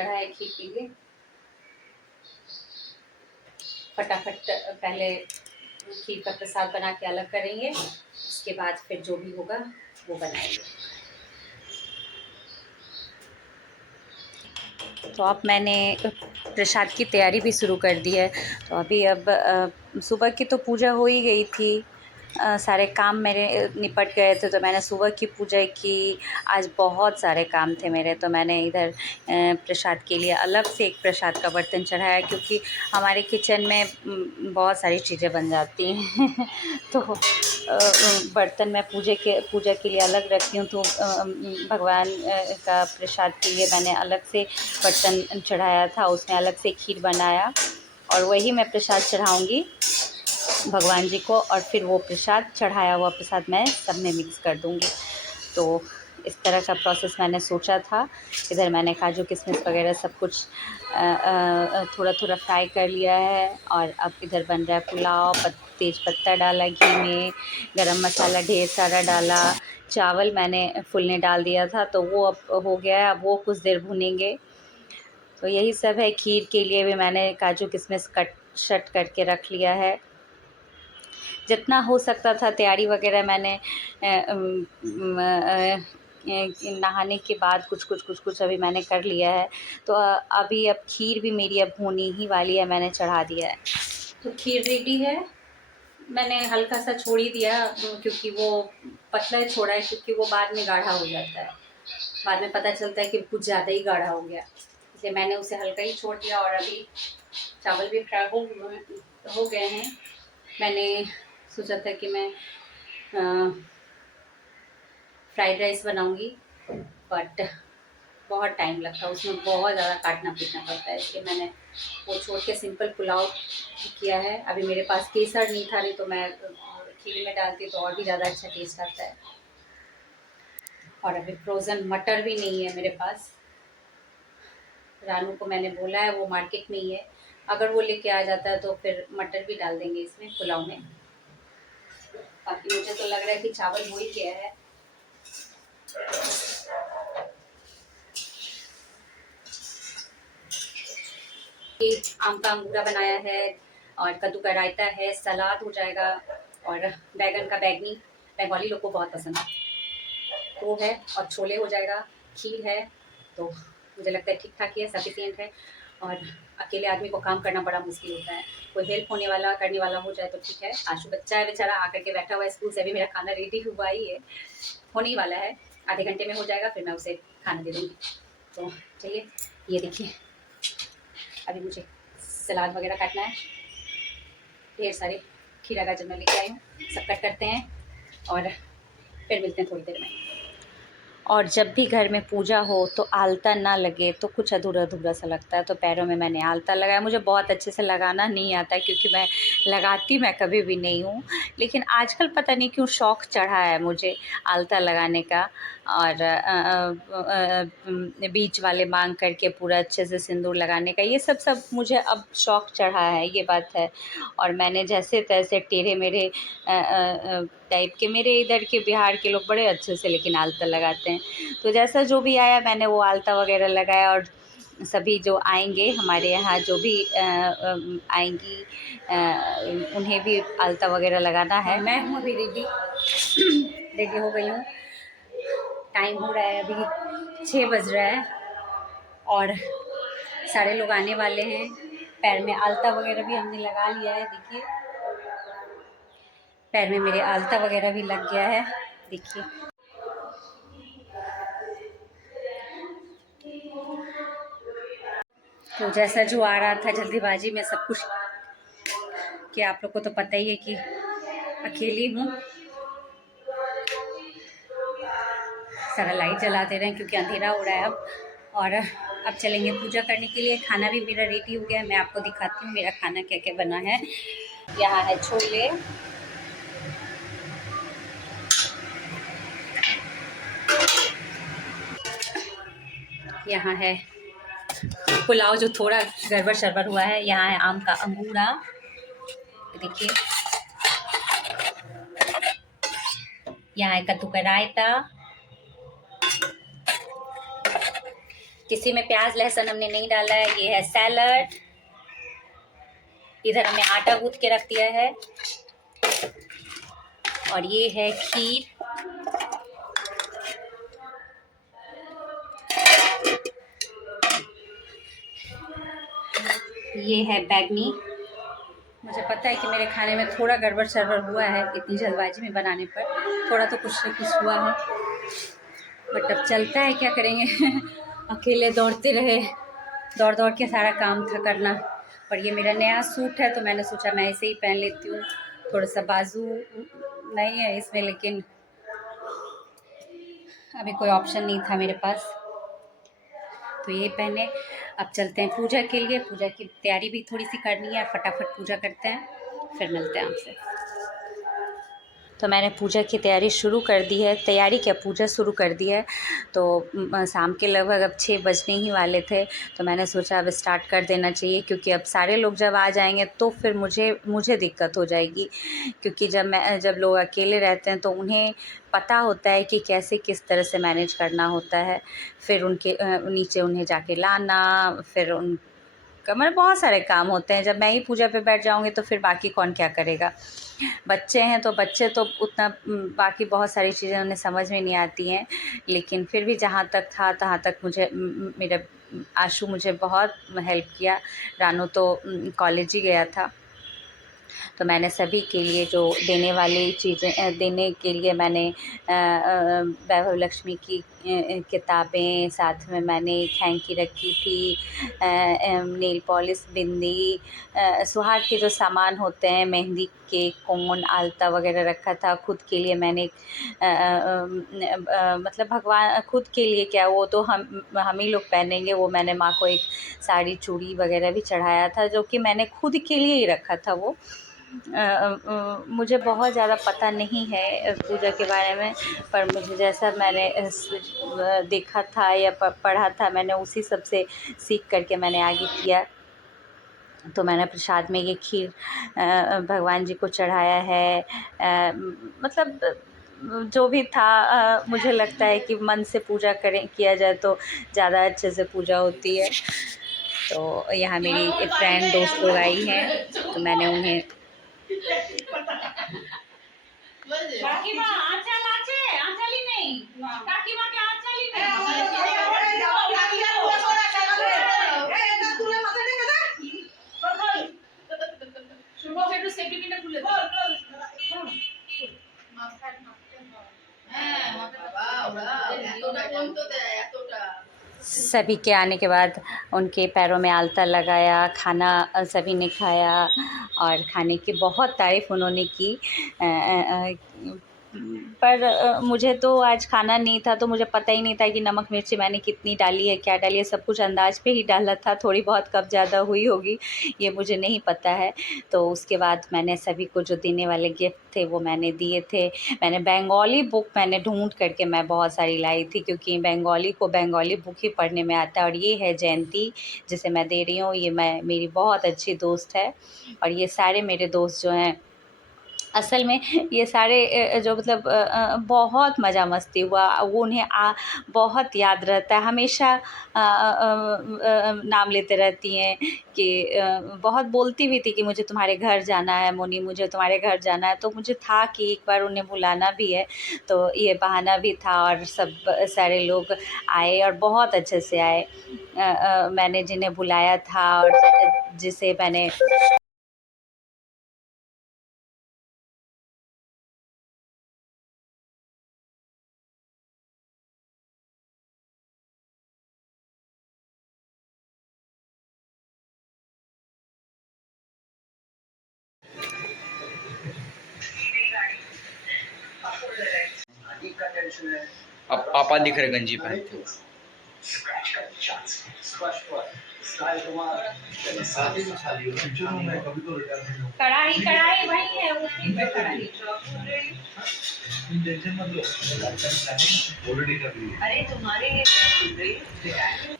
चढ़ा है खीर के लिए। फटाफट पहले खीर का प्रसाद बना के अलग करेंगे, उसके बाद फिर जो भी होगा वो बनाएंगे। तो अब मैंने प्रसाद की तैयारी भी शुरू कर दी है। तो अभी अब सुबह की तो पूजा हो ही गई थी, सारे काम मेरे निपट गए थे, तो मैंने सुबह की पूजा की। आज बहुत सारे काम थे मेरे, तो मैंने इधर प्रसाद के लिए अलग से एक प्रसाद का बर्तन चढ़ाया, क्योंकि हमारे किचन में बहुत सारी चीज़ें बन जाती हैं तो बर्तन मैं पूजा के लिए अलग रखती हूँ। तो भगवान का प्रसाद के लिए मैंने अलग से बर्तन चढ़ाया था, उसमें अलग से खीर बनाया और वही मैं प्रसाद चढ़ाऊँगी भगवान जी को, और फिर वो प्रसाद चढ़ाया हुआ प्रसाद मैं सब में मिक्स कर दूँगी। तो इस तरह का प्रोसेस मैंने सोचा था। इधर मैंने काजू किशमिश वगैरह सब कुछ थोड़ा थोड़ा फ्राई कर लिया है, और अब इधर बन रहा है पुलाव। तेज पत्ता डाला घी में, गरम मसाला ढेर सारा डाला, चावल मैंने फुलने डाल दिया था, तो वो अब हो गया है। अब वो कुछ देर भुनेंगे। तो यही सब है। खीर के लिए भी मैंने काजू किशमिश कट करके रख लिया है। जितना हो सकता था तैयारी वगैरह मैंने नहाने के बाद कुछ अभी मैंने कर लिया है। तो अभी अब खीर भी मेरी अब होने ही वाली है, मैंने चढ़ा दिया है। तो खीर रेडी है। मैंने हल्का सा छोड़ ही दिया, क्योंकि वो पतला छोड़ा है, क्योंकि वो बाद में गाढ़ा हो जाता है। बाद में पता चलता है कि कुछ ज़्यादा ही गाढ़ा हो गया, इसलिए मैंने उसे हल्का ही छोड़ दिया। और अभी चावल भी फ्राई हो गए हैं। मैंने सोचा था कि मैं फ्राइड राइस बनाऊंगी, बट बहुत टाइम लगता है, उसमें बहुत ज़्यादा काटना पीटना पड़ता है, इसलिए मैंने वो छोड़ के सिंपल पुलाव किया है। अभी मेरे पास केसर नहीं था, नहीं तो मैं खीर में डालती तो और भी ज़्यादा अच्छा टेस्ट आता है। और अभी फ्रोज़न मटर भी नहीं है मेरे पास। रानू को मैंने बोला है, वो मार्केट में ही है, अगर वो लेके आ जाता है तो फिर मटर भी डाल देंगे इसमें पुलाव में। बाकी मुझे तो लग रहा है कि चावल हो ही गया है। आम का अंगूरा बनाया है, और कद्दू का रायता है, सलाद हो जाएगा, और बैगन का बैगनी बंगाली लोग को बहुत पसंद है, वो है, और छोले हो जाएगा, खीर है। तो मुझे लगता है ठीक ठाक ही है, सफिशियंट है। और अकेले आदमी को काम करना बड़ा मुश्किल होता है, कोई हेल्प होने वाला करने वाला हो जाए तो ठीक है। आशु बच्चा है बेचारा, आकर के बैठा हुआ है स्कूल से, अभी मेरा खाना रेडी हुआ ही है, होने ही वाला है, आधे घंटे में हो जाएगा, फिर मैं उसे खाना दे दूँगी। तो चलिए, ये देखिए, अभी मुझे सलाद वगैरह काटना है, ढेर सारे खीरा गाजर मैं लेके आई हूँ, सब कट करते हैं और फिर मिलते हैं थोड़ी देर में। और जब भी घर में पूजा हो तो आलता ना लगे तो कुछ अधूरा अधूरा सा लगता है, तो पैरों में मैंने आलता लगाया। मुझे बहुत अच्छे से लगाना नहीं आता है, क्योंकि मैं कभी भी नहीं हूँ, लेकिन आजकल पता नहीं क्यों शौक़ चढ़ा है मुझे आलता लगाने का। और बीच वाले मांग करके पूरा अच्छे से सिंदूर लगाने का, ये सब मुझे अब शौक़ चढ़ा है, ये बात है। और मैंने जैसे तैसे टेढ़े मेढ़े टाइप के, मेरे इधर के बिहार के लोग बड़े अच्छे से लेकिन आलता लगाते हैं, तो जैसा जो भी आया मैंने वो आलता वगैरह लगाया। और सभी जो आएंगे हमारे यहाँ, जो भी आएंगी, उन्हें भी आलता वगैरह लगाना है। मैं हूँ अभी रेडी रेडी हो गई हूँ। टाइम हो रहा है, अभी 6 बज रहा है, और सारे लोग आने वाले हैं। पैर में आलता वगैरह भी हमने लगा लिया है, देखिए पैर में मेरे आलता वगैरह भी लग गया है, देखिए। तो जैसा जो आ रहा था जल्दीबाजी में सब कुछ, कि आप लोग को तो पता ही है कि अकेली हूँ। सारा लाइट जला दे रहे हैं क्योंकि अंधेरा हो रहा है अब। और अब चलेंगे पूजा करने के लिए। खाना भी मेरा रेडी हो गया है, मैं आपको दिखाती हूँ मेरा खाना क्या क्या बना है। यहाँ है छोले, यहाँ है पुलाव जो थोड़ा गड़बड़ शड़बड़ हुआ है, यहाँ है आम का अंगूरा, देखिए, यहाँ है कद्दू का रायता, किसी में प्याज लहसुन हमने नहीं डाला है। ये है सैलड, इधर हमने आटा गूंथ के रख दिया है, और ये है खीर। ये है बैगनी। मुझे पता है कि मेरे खाने में थोड़ा गड़बड़ सड़बड़ हुआ है, इतनी जल्दबाजी में बनाने पर थोड़ा तो कुछ न कुछ हुआ है, बट अब चलता है, क्या करेंगे। अकेले दौड़ते रहे, दौड़ दौड़ के सारा काम था करना। और ये मेरा नया सूट है तो मैंने सोचा मैं इसे ही पहन लेती हूँ। थोड़ा सा बाजू नहीं है इसमें, लेकिन अभी कोई ऑप्शन नहीं था मेरे पास, तो ये पहने। अब चलते हैं पूजा के लिए। पूजा की तैयारी भी थोड़ी सी करनी है, फटाफट पूजा करते हैं, फिर मिलते हैं आपसे। तो मैंने पूजा की तैयारी शुरू कर दी है, तैयारी क्या पूजा शुरू कर दी है। तो शाम के लगभग अब 6 बजने ही वाले थे, तो मैंने सोचा अब स्टार्ट कर देना चाहिए, क्योंकि अब सारे लोग जब आ जाएंगे तो फिर मुझे दिक्कत हो जाएगी, क्योंकि जब लोग अकेले रहते हैं तो उन्हें पता होता है कि कैसे किस तरह से मैनेज करना होता है। फिर उनके नीचे उन्हें जाके लाना, फिर उन मतलब बहुत सारे काम होते हैं। जब मैं ही पूजा पे बैठ जाऊंगी तो फिर बाकी कौन क्या करेगा। बच्चे हैं तो बच्चे तो उतना बाकी बहुत सारी चीज़ें उन्हें समझ में नहीं आती हैं, लेकिन फिर भी जहाँ तक था तहाँ तक मुझे मेरा आशु मुझे बहुत हेल्प किया। रानू तो कॉलेज ही गया था, तो मैंने सभी के लिए जो देने वाली चीज़ें देने के लिए मैंने वैभव लक्ष्मी की किताबें, साथ में मैंने एक हैंकी रखी थी, नेल पॉलिश, बिंदी, सुहाग के जो सामान होते हैं, मेहंदी के कोन, आलता वगैरह रखा था। खुद के लिए मैंने मतलब भगवान खुद के लिए क्या, वो तो हम ही लोग पहनेंगे, वो मैंने माँ को एक साड़ी चूड़ी वगैरह भी चढ़ाया था, जो कि मैंने खुद के लिए ही रखा था। वो मुझे बहुत ज़्यादा पता नहीं है पूजा के बारे में, पर मुझे जैसा मैंने देखा था या पढ़ा था, मैंने उसी सब से सीख करके मैंने आगे किया। तो मैंने प्रसाद में ये खीर भगवान जी को चढ़ाया है। मतलब जो भी था, मुझे लगता है कि मन से पूजा किया जाए तो ज़्यादा अच्छे से पूजा होती है। तो यहाँ मेरी फ्रेंड दोस्त लोग आई हैं, तो मैंने उन्हें काकीमा आंचल আছে आंचलই নেই কাকিমাকে আঁচলই নেই কাকিমা পুরো সোনা টাকা এই এটা তুলে মাথায় রেখে দে বল শুভ একটু সেফটি পিনটা খুলে দে বল মাথায় হ্যাঁ মাথায় এতটা কোন তো দেয় এতটা। सभी के आने के बाद उनके पैरों में आलता लगाया, खाना सभी ने खाया, और खाने की बहुत तारीफ़ उन्होंने की। पर मुझे तो आज खाना नहीं था, तो मुझे पता ही नहीं था कि नमक मिर्ची मैंने कितनी डाली है, क्या डाली है। सब कुछ अंदाज पे ही डाला था, थोड़ी बहुत कम ज़्यादा हुई होगी, ये मुझे नहीं पता है। तो उसके बाद मैंने सभी को जो देने वाले गिफ्ट थे वो मैंने दिए थे। मैंने बंगाली बुक मैंने ढूंढ करके मैं बहुत सारी लाई थी, क्योंकि बंगाली को बंगाली बुक ही पढ़ने में आता है। और ये है जयंती जिसे मैं दे रही हूँ, ये मेरी बहुत अच्छी दोस्त है। और ये सारे मेरे दोस्त जो हैं, असल में ये सारे जो मतलब बहुत मज़ा मस्ती हुआ, वो उन्हें बहुत याद रहता है। हमेशा नाम लेते रहती हैं कि बहुत बोलती भी थी कि मुझे तुम्हारे घर जाना है मोनी, मुझे तुम्हारे घर जाना है। तो मुझे था कि एक बार उन्हें बुलाना भी है, तो ये बहाना भी था, और सब सारे लोग आए और बहुत अच्छे से आए। मैंने जिन्हें बुलाया था और जिसे मैंने अब पापा दिख रहे गंजी पहन के। कढ़ाई कढ़ाई वही है, उसी पे कढ़ाई। अरे तुम्हारे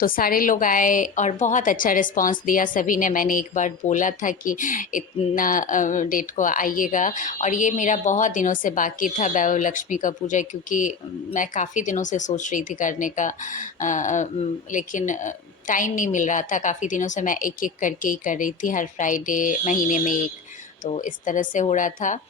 तो सारे लोग आए और बहुत अच्छा रिस्पांस दिया सभी ने। मैंने एक बार बोला था कि इतना डेट को आइएगा, और ये मेरा बहुत दिनों से बाकी था वैभव लक्ष्मी का पूजा, क्योंकि मैं काफ़ी दिनों से सोच रही थी करने का, लेकिन टाइम नहीं मिल रहा था। काफ़ी दिनों से मैं एक-एक करके ही कर रही थी, हर फ्राइडे महीने में एक, तो इस तरह से हो रहा था।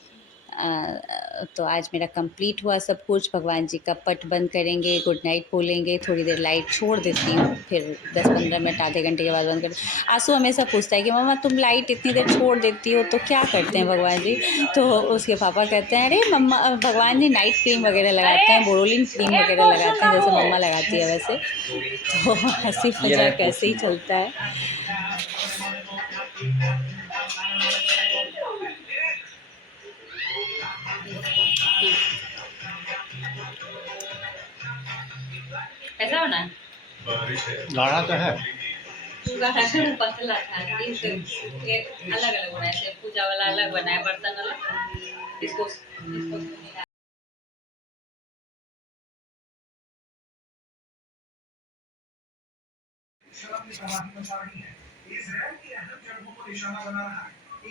तो आज मेरा कंप्लीट हुआ सब कुछ। भगवान जी का पट बंद करेंगे, गुड नाइट बोलेंगे, थोड़ी देर लाइट छोड़ देती हूँ, फिर 10-15 मिनट आधे घंटे के बाद बंद कर। आंसू हमेशा पूछता है कि मम्मा तुम लाइट इतनी देर छोड़ देती हो तो क्या करते हैं भगवान जी? तो उसके पापा कहते हैं अरे मम्मा, भगवान जी नाइट क्रीम वगैरह लगाते हैं, बोरोलिन क्रीम वगैरह लगाते हैं, जैसे मम्मा लगाती है वैसे। तो हंसी मजाक ऐसे ही चलता है। ऐसा होना है, गाढ़ा तो है। पूरा है पतला था, ये अलग अलग बनाए थे, पूजा वाला अलग बनाया, बर्तन अलग, इसको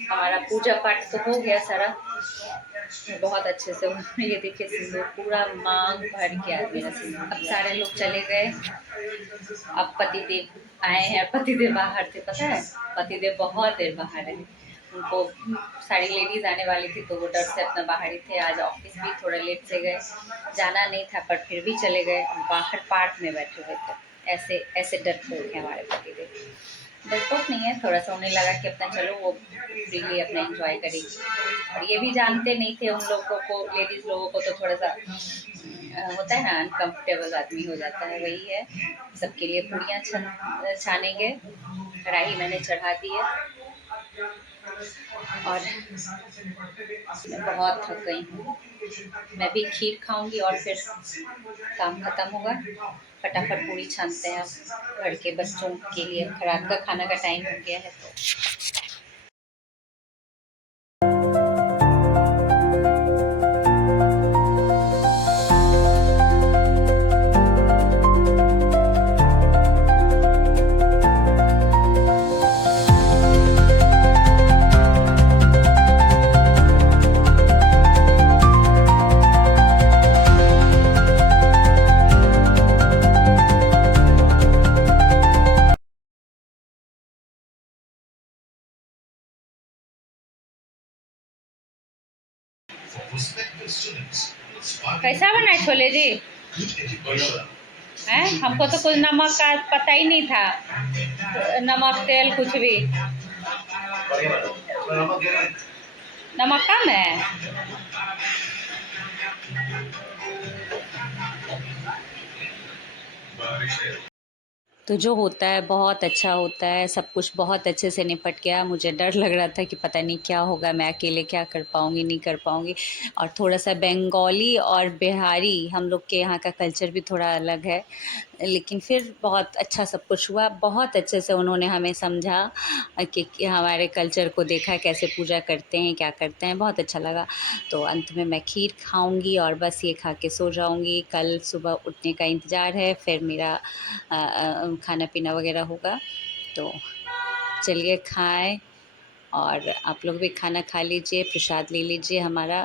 हमारा पूजा पाठ तो हो गया सारा, बहुत अच्छे से। ये देखिए सिंदूर पूरा मांग भर के आ मेरा सिंदूर। अब सारे लोग चले गए, अब पतिदेव आए हैं। पतिदेव बाहर थे, पता है, पतिदेव बहुत देर बाहर है। उनको सारी लेडीज आने वाली थी तो वो डर से अपना बाहर ही थे। आज ऑफिस भी थोड़ा लेट से गए, जाना नहीं था पर फिर भी चले गए, बाहर पार्क में बैठे हुए थे। ऐसे ऐसे डरपोक हैं हमारे पतिदेव। डरपोक नहीं है, थोड़ा सा उन्हें लगा कि अपना चलो वो फ्रीली अपना एंजॉय करेगी, और ये भी जानते नहीं थे उन लोगों को, लेडीज लोगों को तो थोड़ा सा होता है ना, अनकंफर्टेबल आदमी हो जाता है। वही है, सबके लिए पूड़ियाँ छानेंगे, कढ़ाई मैंने चढ़ा दी है, और मैं बहुत थक गई हूँ। मैं भी खीर खाऊंगी और फिर काम खत्म होगा। फटाफट पूड़ी छानते हैं, घर के बच्चों के लिए रात का खाना का टाइम हो गया है तो। कैसा बना है छोले जी? हैं, हमको तो कुछ नमक का पता ही नहीं था, नमक तेल कुछ भी। नमक कम है। तो जो होता है बहुत अच्छा होता है, सब कुछ बहुत अच्छे से निपट गया। मुझे डर लग रहा था कि पता नहीं क्या होगा, मैं अकेले क्या कर पाऊँगी, नहीं कर पाऊँगी। और थोड़ा सा बंगाली और बिहारी, हम लोग के यहाँ का कल्चर भी थोड़ा अलग है, लेकिन फिर बहुत अच्छा सब कुछ हुआ। बहुत अच्छे से उन्होंने हमें समझा कि हमारे कल्चर को देखा, कैसे पूजा करते हैं, क्या करते हैं, बहुत अच्छा लगा। तो अंत में मैं खीर खाऊंगी और बस ये खा के सो जाऊंगी। कल सुबह उठने का इंतज़ार है, फिर मेरा खाना पीना वगैरह होगा। तो चलिए खाएं, और आप लोग भी खाना खा लीजिए, प्रसाद ले लीजिए हमारा।